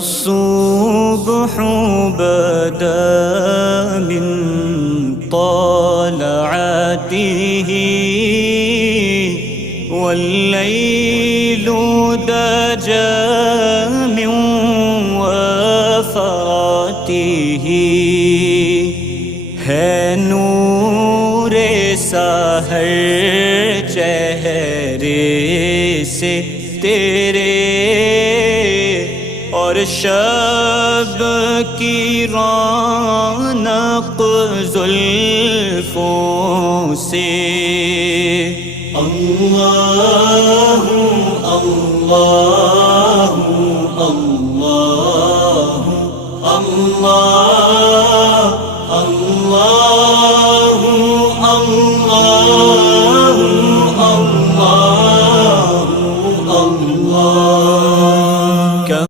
الصبح بدا من طلعته والليل دجى من وفراته है नूर सहर चेहरे से तेरे और शब की रौनक जुल्फों से। अल्लाहु अल्लाह